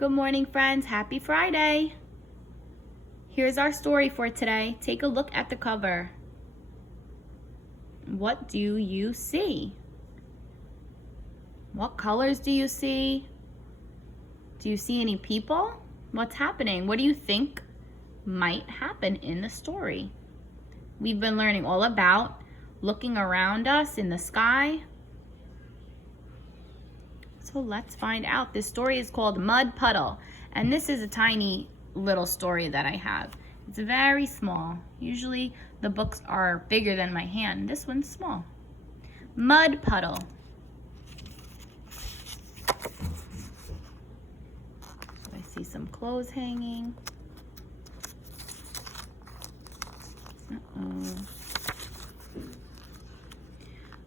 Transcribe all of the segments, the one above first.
Good morning, friends. Happy Friday. Here's our story for today. Take a look at the cover. What do you see? What colors do you see? Do you see any people? What's happening? What do you think might happen in the story? We've been learning all about looking around us in the sky. So let's find out. This story is called Mud Puddle, and this is a tiny little story that I have. It's very small. Usually the books are bigger than my hand. This one's small. Mud Puddle. I see some clothes hanging.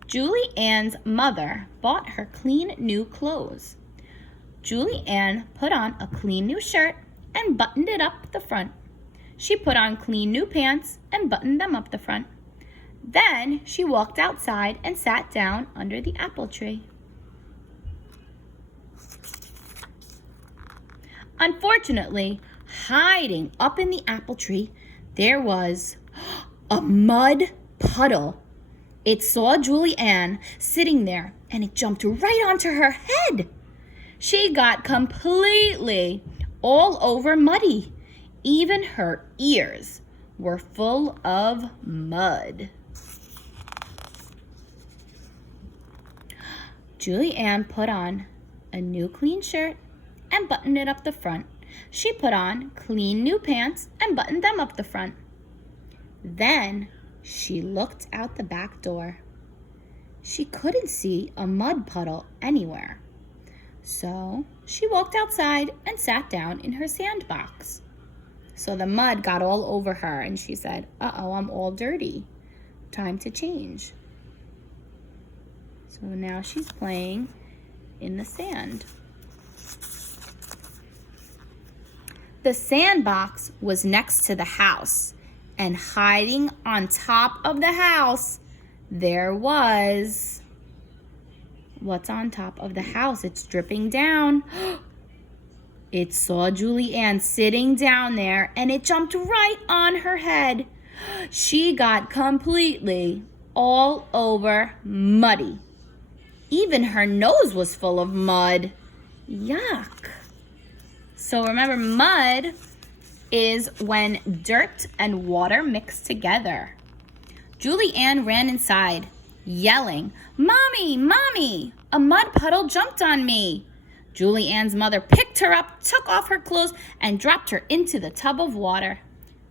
Julie Ann's mother bought her clean new clothes. Julie Ann put on a clean new shirt and buttoned it up the front. She put on clean new pants and buttoned them up the front. Then she walked outside and sat down under the apple tree. Unfortunately, hiding up in the apple tree, there was a mud puddle. It saw Julie Ann sitting there, and it jumped right onto her head. She got completely all over muddy. Even her ears were full of mud. Julie Ann put on a new clean shirt and buttoned it up the front. She put on clean new pants and buttoned them up the front. Then she looked out the back door. She couldn't see a mud puddle anywhere. So she walked outside and sat down in her sandbox. So the mud got all over her and she said, "Uh-oh, I'm all dirty. Time to change." So now she's playing in the sand. The sandbox was next to the house, and hiding on top of the house, there was... What's on top of the house? It's dripping down. It saw Julie Ann sitting down there, and it jumped right on her head. She got completely all over muddy. Even her nose was full of mud. Yuck. So remember, mud is when dirt and water mix together. Julie Ann ran inside, yelling, "Mommy, Mommy, a mud puddle jumped on me." Julie Ann's mother picked her up, took off her clothes, and dropped her into the tub of water.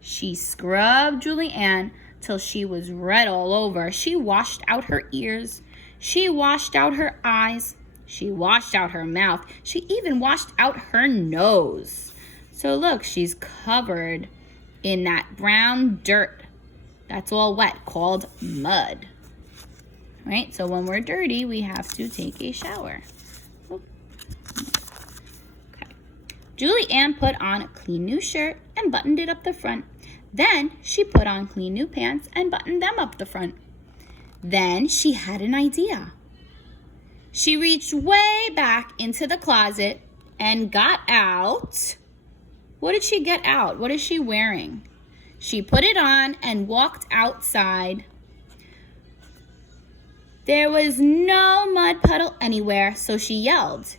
She scrubbed Julie Ann till she was red all over. She washed out her ears. She washed out her eyes. She washed out her mouth. She even washed out her nose. So look, she's covered in that brown dirt that's all wet, called mud. Right? So when we're dirty, we have to take a shower. Okay. Julie Ann put on a clean new shirt and buttoned it up the front. Then she put on clean new pants and buttoned them up the front. Then she had an idea. She reached way back into the closet and got out. What did she get out? What is she wearing? She put it on and walked outside. There was no mud puddle anywhere, so she yelled,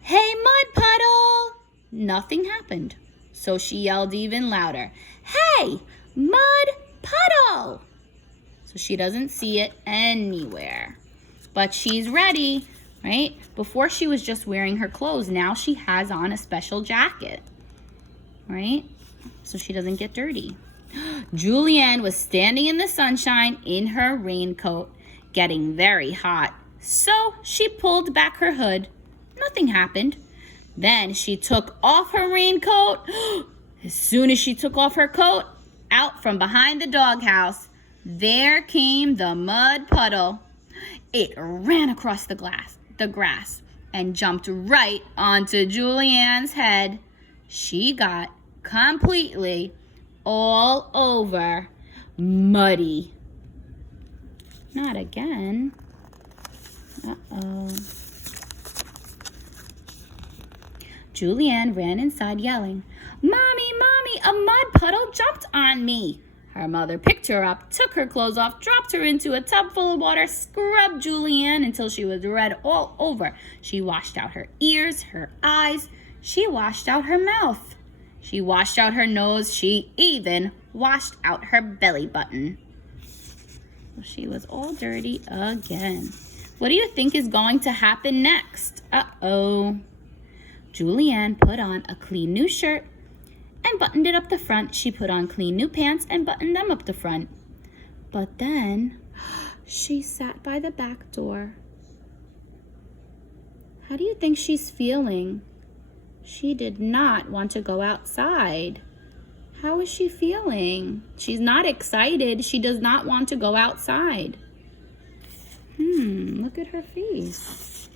"Hey, mud puddle!" Nothing happened, so she yelled even louder, "Hey, mud puddle!" So she doesn't see it anywhere. But she's ready, right? Before she was just wearing her clothes. Now she has on a special jacket, right? So she doesn't get dirty. Julie Ann was standing in the sunshine in her raincoat, getting very hot. So she pulled back her hood. Nothing happened. Then she took off her raincoat. As soon as she took off her coat, out from behind the doghouse, there came the mud puddle. It ran across the grass and jumped right onto Julie Ann's head. She got completely all over muddy. Not again. Uh-oh. Julianne ran inside yelling, "Mommy, Mommy, a mud puddle jumped on me!" Her mother picked her up, took her clothes off, dropped her into a tub full of water, scrubbed Julianne until she was red all over. She washed out her ears, her eyes. She washed out her mouth. She washed out her nose. She even washed out her belly button. She was all dirty again. What do you think is going to happen next? Uh-oh. Julianne put on a clean new shirt and buttoned it up the front. She put on clean new pants and buttoned them up the front. But then she sat by the back door. How do you think she's feeling? She did not want to go outside. How is she feeling? She's not excited. She does not want to go outside. Look at her face.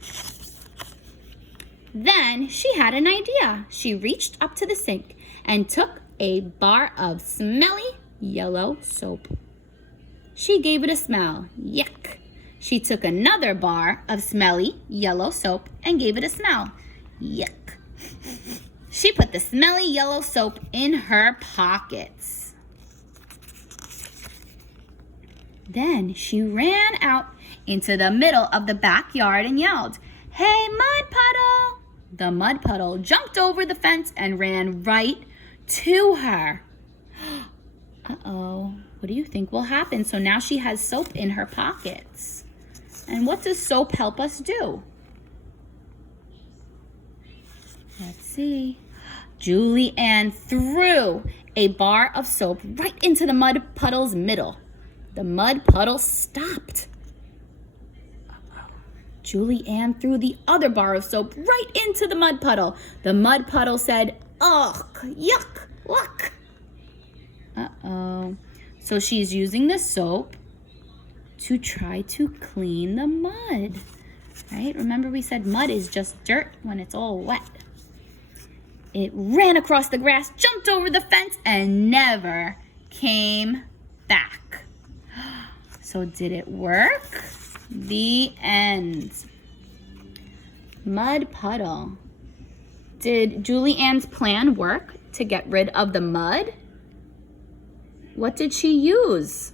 Then she had an idea. She reached up to the sink and took a bar of smelly yellow soap. She gave it a smell. Yuck. She took another bar of smelly yellow soap and gave it a smell. Yuck. She put the smelly yellow soap in her pockets. Then she ran out into the middle of the backyard and yelled, "Hey, Mud Puddle!" The Mud Puddle jumped over the fence and ran right to her. Uh-oh, what do you think will happen? So now she has soap in her pockets. And what does soap help us do? Let's see. Julianne threw a bar of soap right into the Mud Puddle's middle. The Mud Puddle stopped. Julianne threw the other bar of soap right into the Mud Puddle. The Mud Puddle said, "Ugh, yuck, luck." Uh-oh. So she's using the soap to try to clean the mud, right? Remember we said mud is just dirt when it's all wet. It ran across the grass, jumped over the fence, and never came back. So did it work? The end. Mud Puddle. Did Julianne's plan work to get rid of the mud? What did she use?